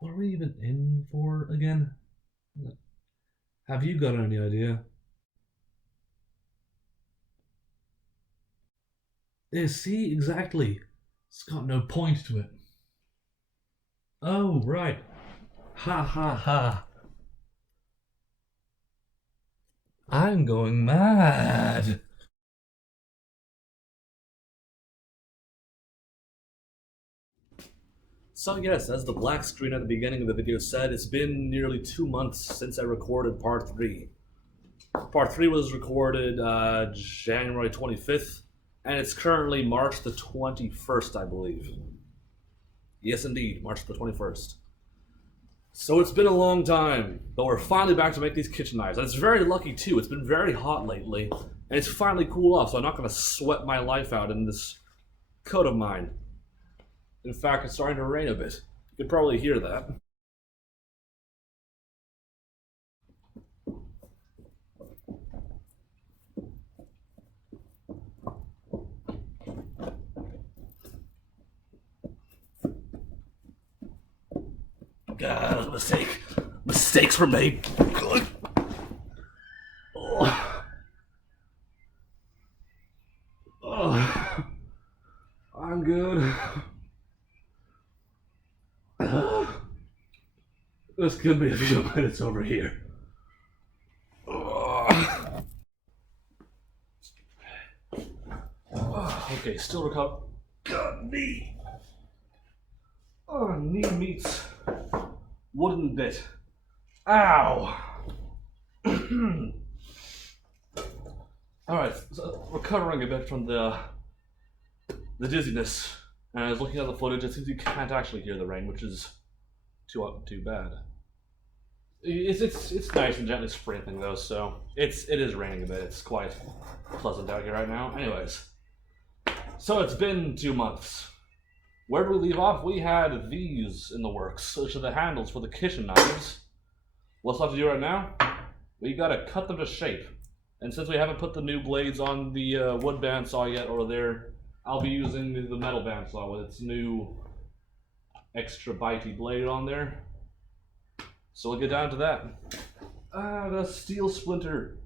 What are we even in for again? Have you got any idea? Yeah, see, exactly. It's got no point to it. Oh, right. Ha ha ha. I'm going mad. So yes, as the black screen at the beginning of the video said, it's been nearly 2 months since I recorded part 3. Part 3 was recorded January 25th, and it's currently March the 21st, I believe. Yes, indeed, March the 21st. So it's been a long time, but we're finally back to make these kitchen knives. And it's very lucky too. It's been very hot lately, and it's finally cooled off, so I'm not going to sweat my life out in this coat of mine. In fact, it's starting to rain a bit. You can probably hear that. God, that was a mistake. Mistakes were made. Oh. Oh. I'm good. This could be a few minutes over here. Okay, still recover. God, knee. Oh, knee meets wooden bit. Ow. Alright, so recovering a bit from the dizziness. And I was looking at the footage, it seems you can't actually hear the rain, which is too bad. It's nice and gently sprinkling though, so it is raining a bit. It's quite pleasant out here right now. Anyways, so it's been 2 months. Where did we leave off? We had these in the works, which are the handles for the kitchen knives. What's left to do right now? We gotta cut them to shape. And since we haven't put the new blades on the wood bandsaw yet over there, I'll be using the metal bandsaw with its new extra bitey blade on there. So we'll get down to that. Ah, the steel splinter.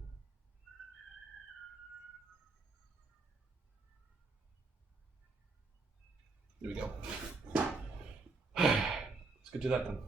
Here we go. Let's get to that then.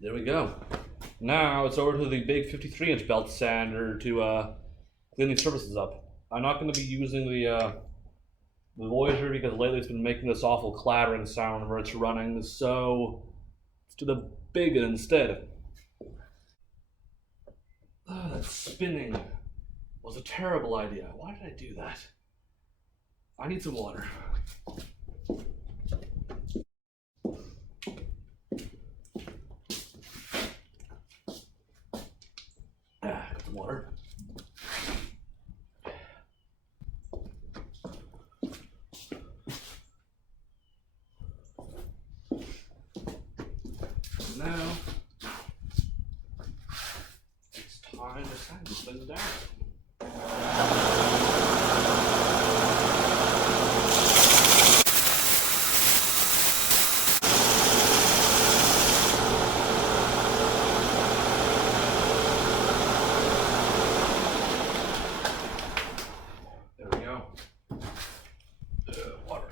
There we go. Now it's over to the big 53-inch belt sander to clean these surfaces up. I'm not going to be using the Voyager because lately it's been making this awful clattering sound whenever it's running, so let's do the big instead. That spinning was a terrible idea. Why did I do that? I need some water. Got some water. Now, it's time to sand this thing down. There we go. Water.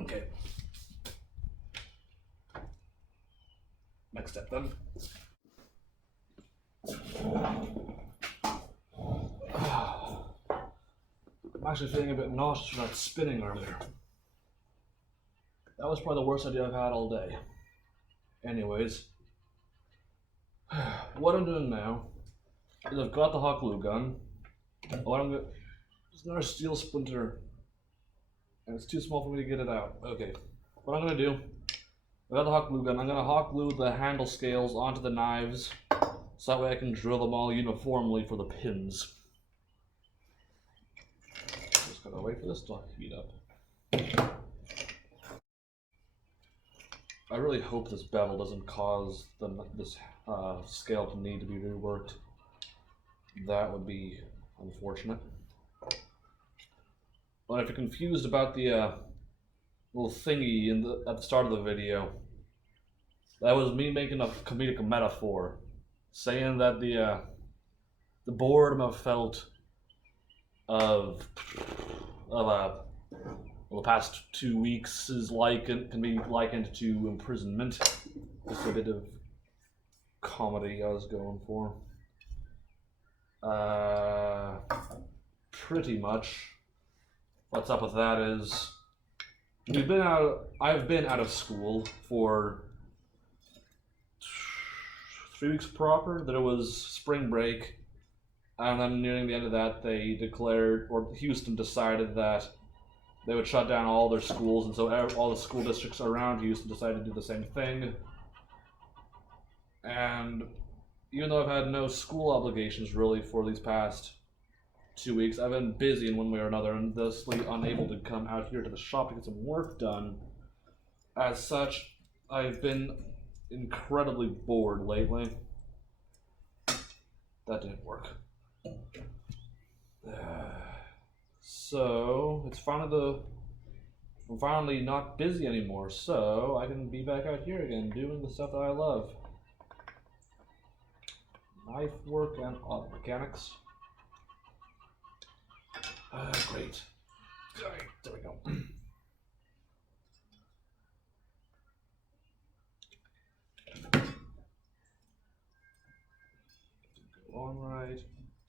Okay. Next step then. I'm actually feeling a bit nauseous from that spinning earlier. That was probably the worst idea I've had all day. Anyways, what I'm doing now is I've got the hot glue gun. What I'm gonna, there's another steel splinter, and it's too small for me to get it out. Okay, what I'm gonna do, I got the hot glue gun. I'm gonna hot glue the handle scales onto the knives, so that way I can drill them all uniformly for the pins. Just gotta wait for this to heat up. I really hope this bevel doesn't cause this scale to need to be reworked. That would be unfortunate. But if you're confused about the little thingy at the start of the video, that was me making a comedic metaphor, saying that the boredom I've felt of the past 2 weeks can be likened to imprisonment. Just a bit of comedy I was going for. Pretty much. What's up with that is I've been out of school for 3 weeks proper. There was spring break, and then nearing the end of that, they declared, or Houston decided that they would shut down all their schools, and so all the school districts around Houston decided to do the same thing. And even though I've had no school obligations really for these past 2 weeks, I've been busy in one way or another and thusly unable to come out here to the shop to get some work done. As such, I've been incredibly bored lately. That didn't work. So I'm finally not busy anymore, so I can be back out here again doing the stuff that I love. Knife work and auto mechanics. Great. Alright, there we go. Go on right.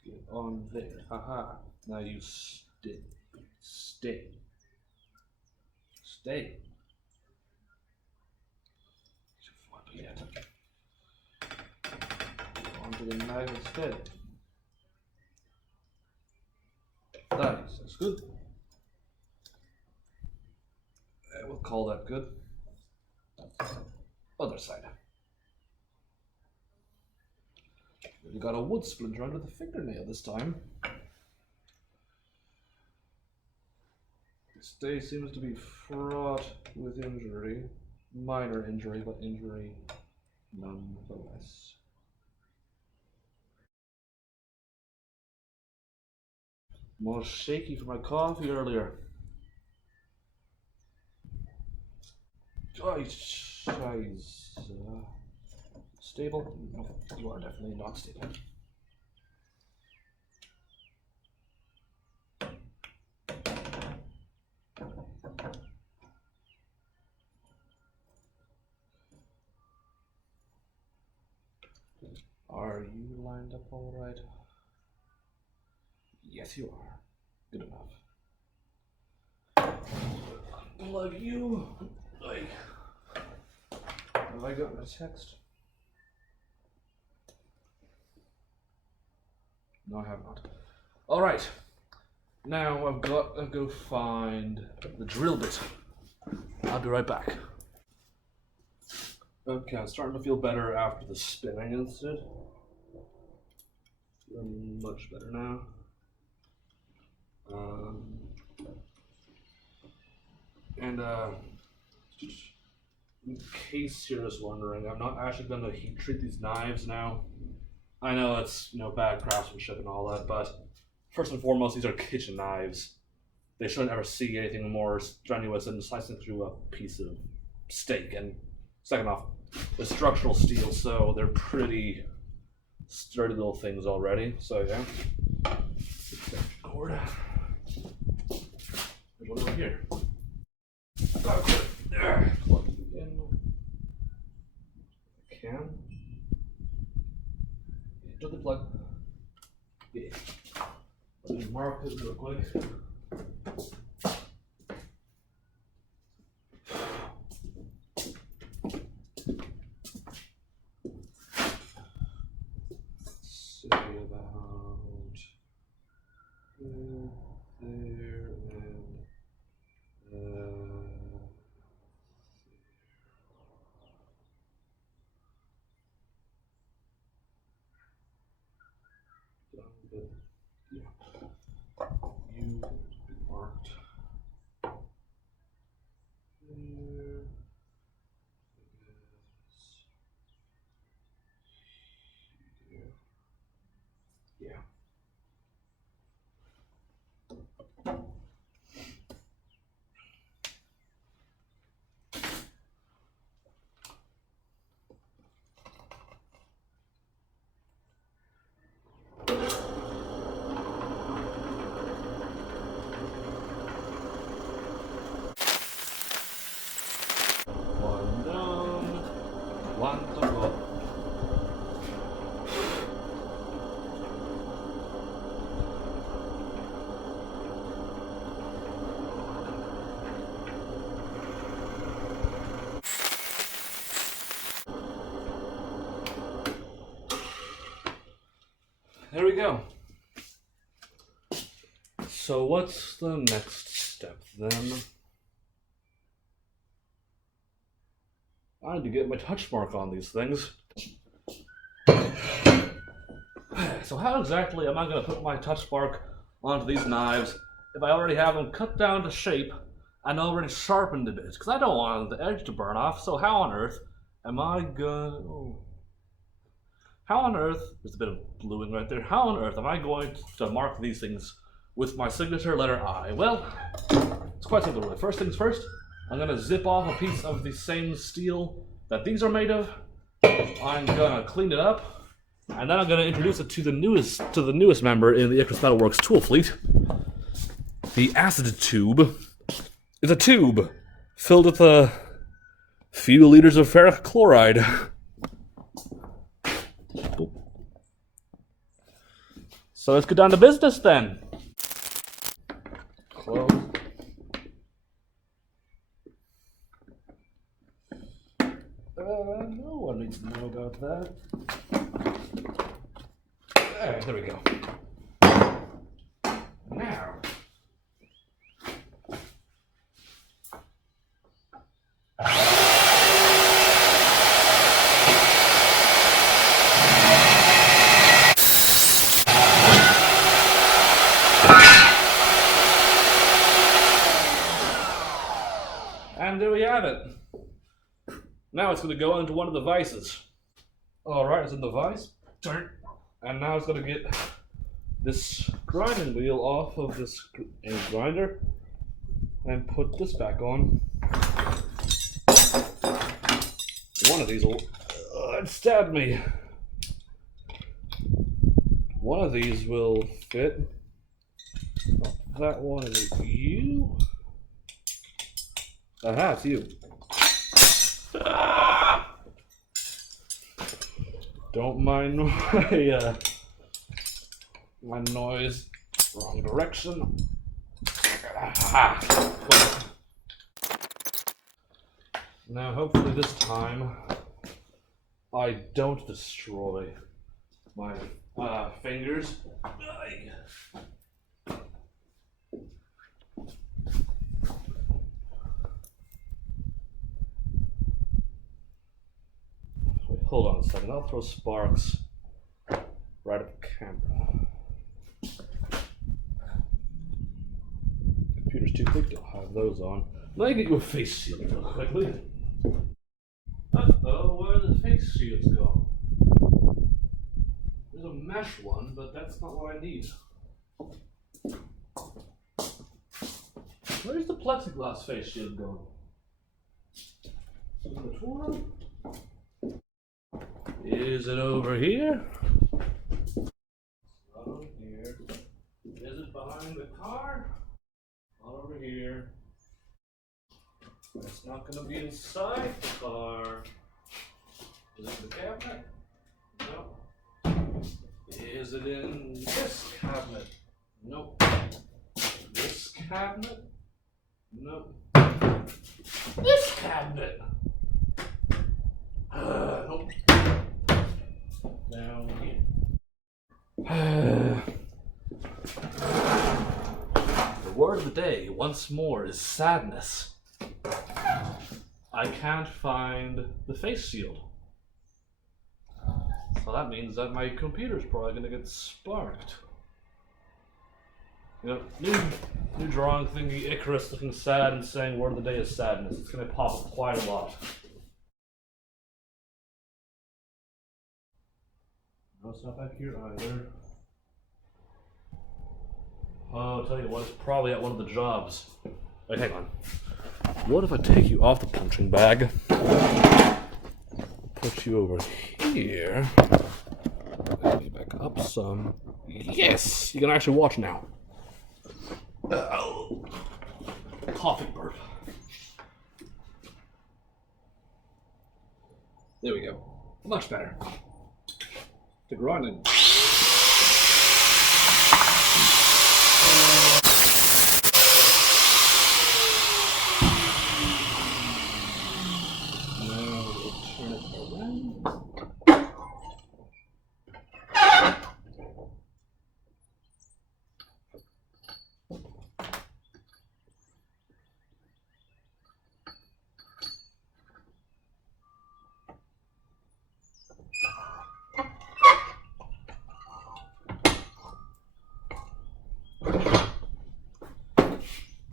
Get on there. Haha. Now you stay. Stay. Stay. What yet? Onto the knife instead. That's good. We'll call that good. Other side. We got a wood splinter under the fingernail this time. This day seems to be fraught with injury. Minor injury, but injury nonetheless. More shaky for my coffee earlier. Oh, she's stable? No, you are definitely not stable. Are you lined up all right? Yes, you are. Good enough. Unlike you, have I gotten a text? No, I have not. All right. Now I've got to go find the drill bit. I'll be right back. Okay, I'm starting to feel better after the spinning instead. Feeling much better now. In case you're just wondering, I'm not actually going to heat treat these knives now. I know it's bad craftsmanship and all that, but first and foremost, these are kitchen knives. They shouldn't ever see anything more strenuous than slicing through a piece of steak. And second off, they're structural steel, so they're pretty sturdy little things already. So yeah, cord. There's one over here. Plug it in. Can. Into the plug. Yeah. Let me mark this real quick. there, and yeah, you marked there. Yeah. One down, one to go. There we go. So what's the next step then? I need to get my touch mark on these things. So how exactly am I going to put my touch mark onto these knives if I already have them cut down to shape and already sharpened a bit? Because I don't want the edge to burn off, so how on earth am I going to... How on earth, there's a bit of bluing right there, how on earth am I going to mark these things with my signature letter I? Well, it's quite simple really. First things first, I'm going to zip off a piece of the same steel that these are made of. I'm going to clean it up, and then I'm going to introduce it to the newest member in the Icarus Metalworks tool fleet. The acid tube is a tube filled with a few liters of ferric chloride. So let's get down to business then. Close. No one needs to know about that. There we go. Now. And there we have it. Now it's going to go into one of the vices. Alright, it's in the vise. Turn. And now it's going to get this grinding wheel off of this grinder and put this back on. One of these will... it stabbed me. One of these will fit. That one is you. Aha, it's you. Don't mind my noise. Wrong direction. Now, hopefully this time I don't destroy my fingers. Hold on a second, I'll throw sparks right at the camera. Computer's too quick to have those on. Let me get you a face shield real quickly. Uh-oh, where did the face shields go? There's a mesh one, but that's not what I need. Where's the plexiglass face shield going? In the tool room? Is it over here? It's not over here. Is it behind the car? Not over here. It's not going to be inside the car. Is it in the cabinet? No. Is it in this cabinet? Nope. This cabinet? Nope. This cabinet? Nope. Down here. The word of the day, once more, is sadness. I can't find the face shield. So that means that my computer's probably gonna get sparked. You know, new drawing thingy, Icarus looking sad and saying word of the day is sadness. It's gonna pop up quite a lot. No, it's not back here either. Oh, I'll tell you what, it's probably at one of the jobs. Wait, hang on. What if I take you off the punching bag? Put you over here. Let me back up some. Yes! You can actually watch now. Coughing burp. There we go. Much better. The grinding.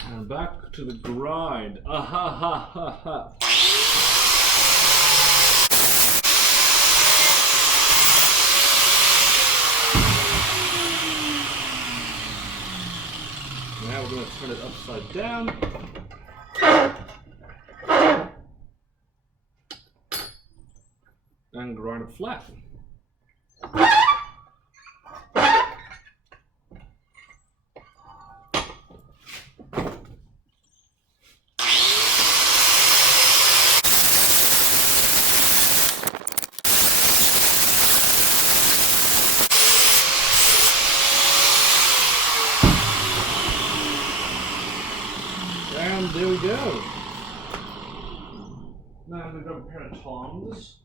And back to the grind. Ah ha ha ha ha. Now we're going to turn it upside down. And grind it flat. And there we go. Now I'm going to grab a pair of tongs.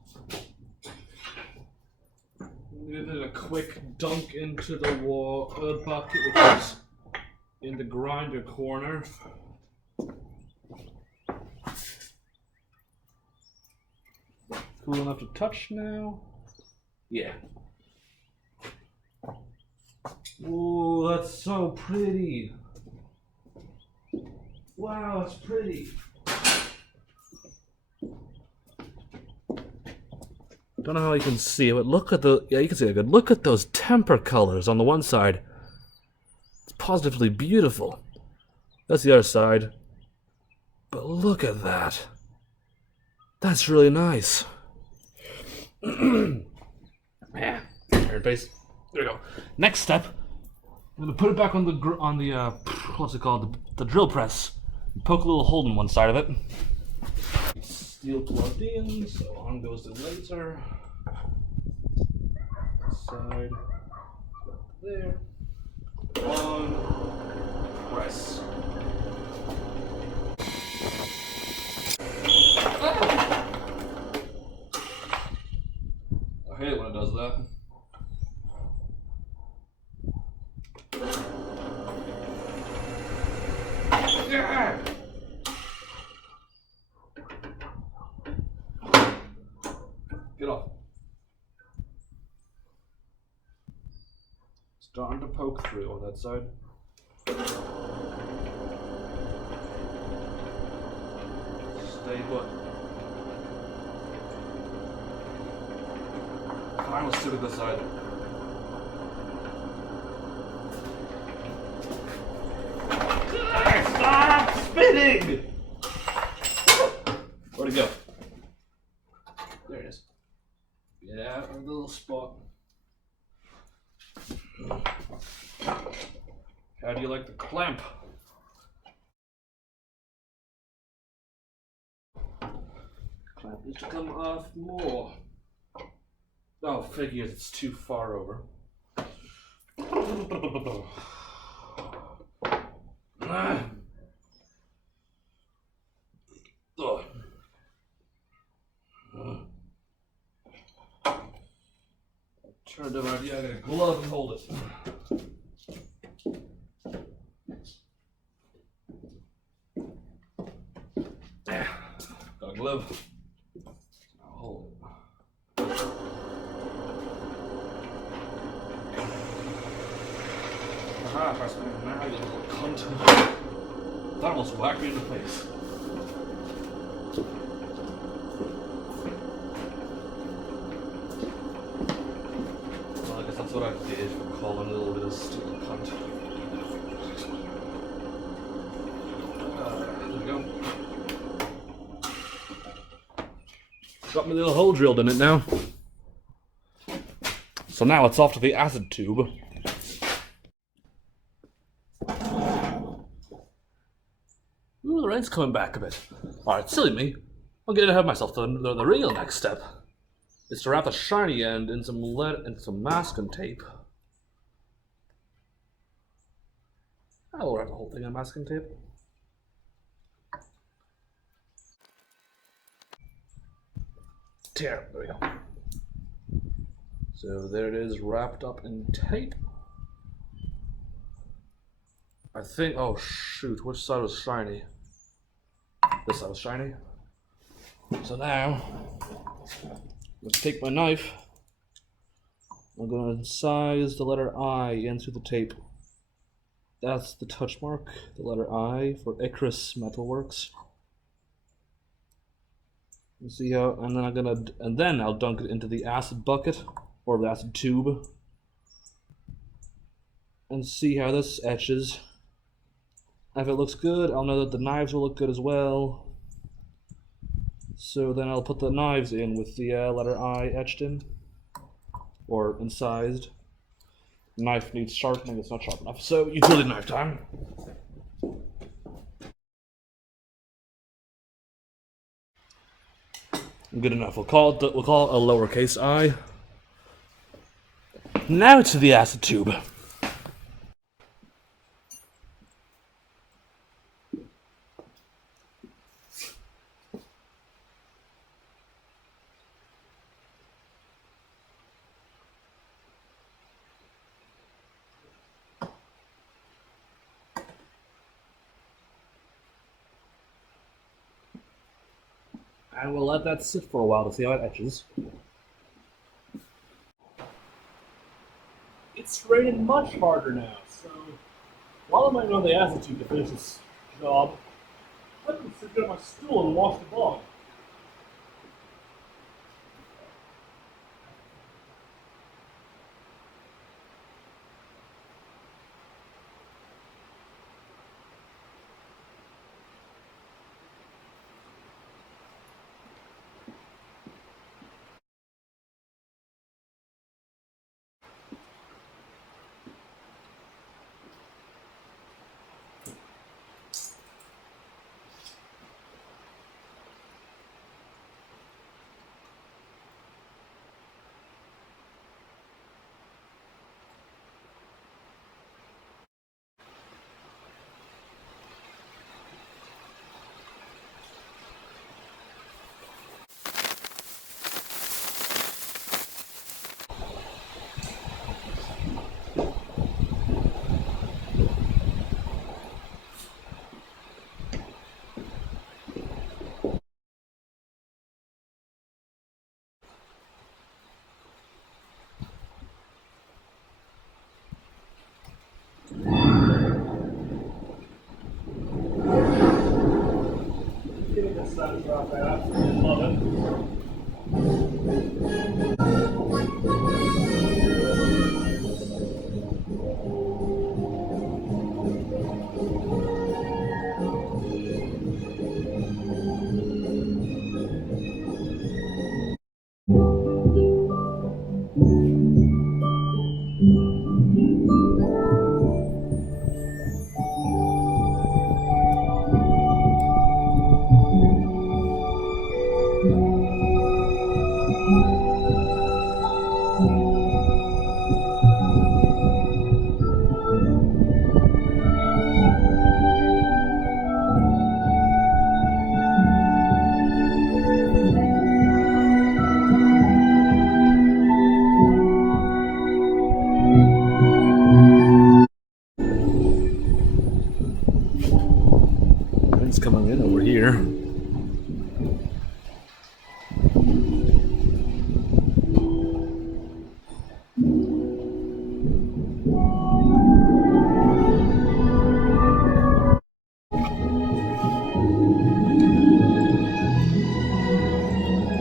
Give it a quick dunk into the bucket, which is in the grinder corner. Cool enough to touch now. Yeah. Ooh, that's so pretty. Wow, it's pretty. Don't know how you can see it, but look at the, yeah, you can see it good. Look at those temper colors on the one side. It's positively beautiful. That's the other side. But look at that. That's really nice. Yeah, iron base. There we go. Next step, I'm gonna put it back on the what's it called? The drill press. Poke a little hole in one side of it. Steel plugged in, so on goes the laser. Side, there. On, press. I hate it when it does that. Yeah! Get off. Starting to poke through on that side. Stay put. Fine, let's stick with this side. Stop spinning! Where'd it go? There it is. Get out of the little spot. How do you like the clamp? Clamp needs to come off more. Oh, figures it's too far over. Turn it about Yeah, I got a glove and hold it. There. Got a glove. Now hold it. Aha, press me now, you little cunt. That almost whacked me in the face. Well, I guess that's what I did for calling a little bit of stupid cunt. There we go. Got my little hole drilled in it now. So now it's off to the acid tube. Ooh, the rain's coming back a bit. Alright, silly me. I'm getting ahead of myself. The real next step is to wrap the shiny end in some masking tape. I'll wrap the whole thing in masking tape. There we go. So there it is, wrapped up in tape. I think, oh shoot, which side was shiny? This side was shiny. So now, let's take my knife. I'm going to incise the letter I into the tape. That's the touch mark, the letter I for Icarus Metalworks. You see how, and then I'll dunk it into the acid bucket or the acid tube, and see how this etches. If it looks good, I'll know that the knives will look good as well. So then I'll put the knives in with the letter I etched in, or incised. Knife needs sharpening, it's not sharp enough. So utility knife time. Good enough. We'll call it a lowercase I. Now to the acid tube. And we'll let that sit for a while to see how it etches. It's raining much harder now, so while I'm waiting on the acid tube to finish this job, I can sit down on my stool and watch the bog. Drop that. I love it.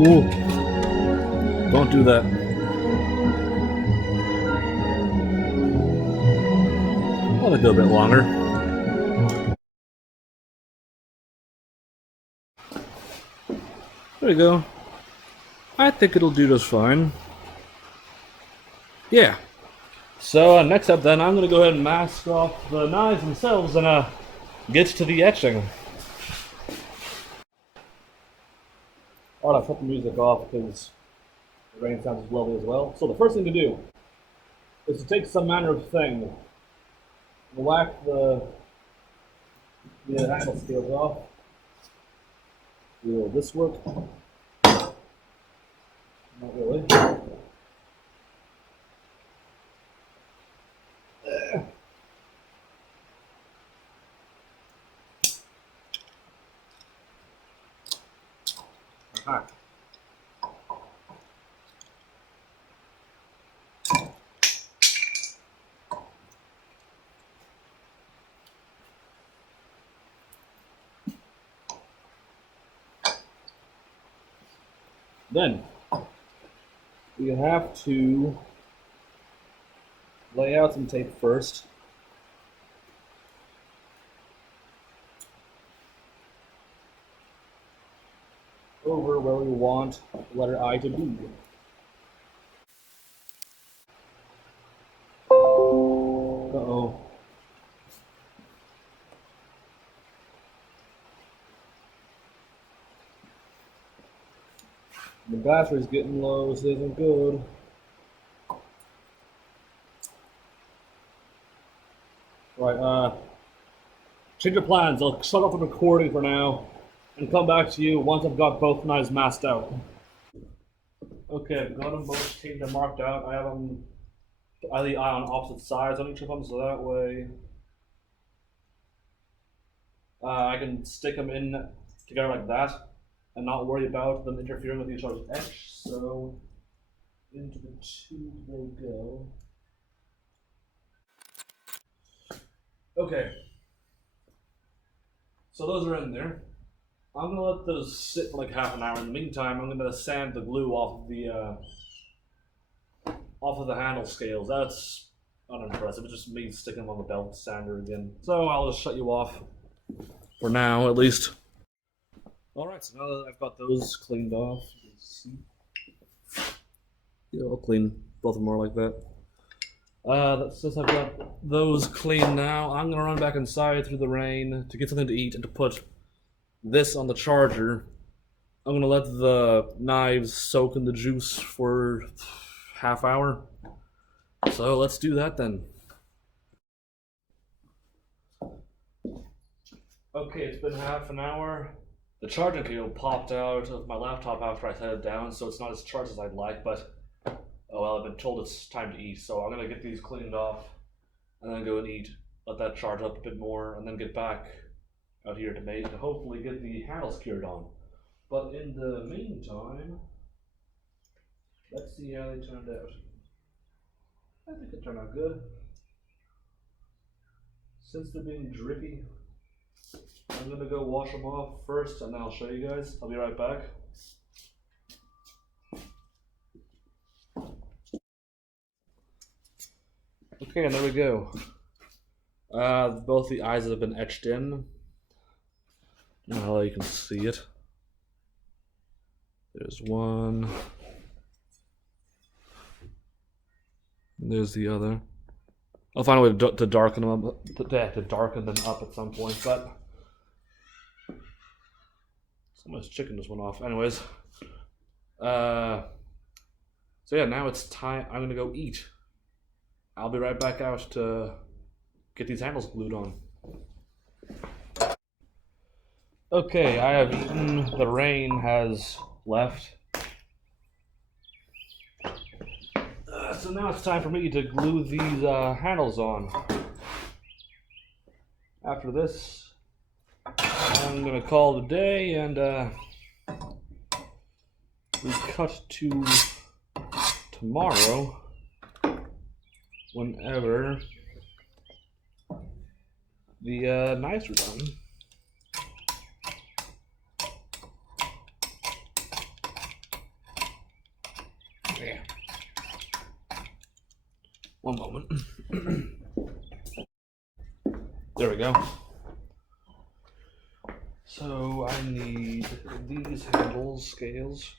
Ooh. Don't do that. Let it go a bit longer. There you go. I think it'll do just fine. Yeah. So next up then, I'm going to go ahead and mask off the knives themselves and get to the etching. Alright, I'll cut the music off because the rain sounds lovely as well. So the first thing to do is to take some manner of thing, whack the handle scales off. Will this work? Not really. Aha. Then you have to lay out some tape first. Over where we want letter I to be. Uh-oh. The battery's getting low, this isn't good. Right, change your plans. I'll shut off the recording for now and come back to you once I've got both knives masked out. Okay, I've got them both taped and marked out. I have them the eye on opposite sides on each of them, so that way I can stick them in together like that and not worry about them interfering with each other's etch. So into the tube they go. Okay, so those are in there. I'm gonna let those sit for like half an hour. In the meantime, I'm gonna sand the glue off of the handle scales. That's unimpressive. It's just me sticking them on the belt sander again. So I'll just shut you off for now, at least. All right. So now that I've got those cleaned off, you can see. Yeah, I'll clean both of them more like that. Since I've got those clean now, I'm gonna run back inside through the rain to get something to eat and to put this on the charger. I'm gonna let the knives soak in the juice for half hour. So let's do that then. Okay, it's been half an hour. The charging cable popped out of my laptop after I set it down, so it's not as charged as I'd like, but oh well, I've been told it's time to eat, so I'm gonna get these cleaned off and then go and eat, let that charge up a bit more, and then get back out here to hopefully get the handles cured on. But in the meantime, let's see how they turned out. I think it turned out good. Since they're being drippy, I'm gonna go wash them off first and then I'll show you guys. I'll be right back. Okay, and there we go. Both the eyes have been etched in. Now you can see it. There's one. There's the other. I'll find a way to darken them up, to darken them up at some point, but someone's chicken just went off. Anyways, so yeah, now it's time. I'm gonna go eat. I'll be right back out to get these handles glued on. Okay, I have eaten. The rain has left. So now it's time for me to glue these handles on. After this, I'm gonna call it a day, and we cut to tomorrow, whenever the knives are done. One moment. There we go. So I need these handles, scales.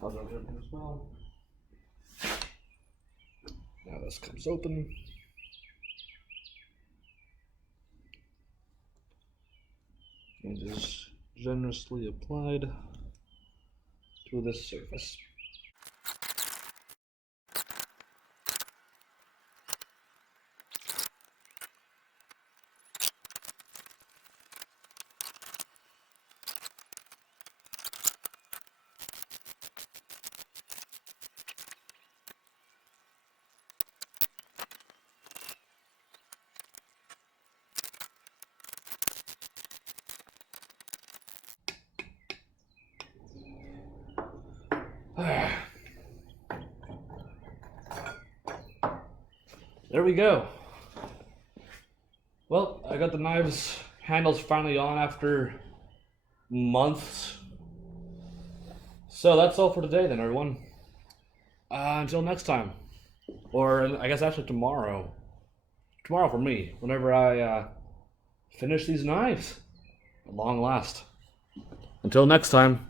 I'll do everything as well. Now this comes open. And is generously applied to this surface. There we go. Well, I got the knives handles finally on after months. So that's all for today then, everyone. Until next time. Or I guess actually tomorrow. Tomorrow for me, whenever I finish these knives. At long last. Until next time.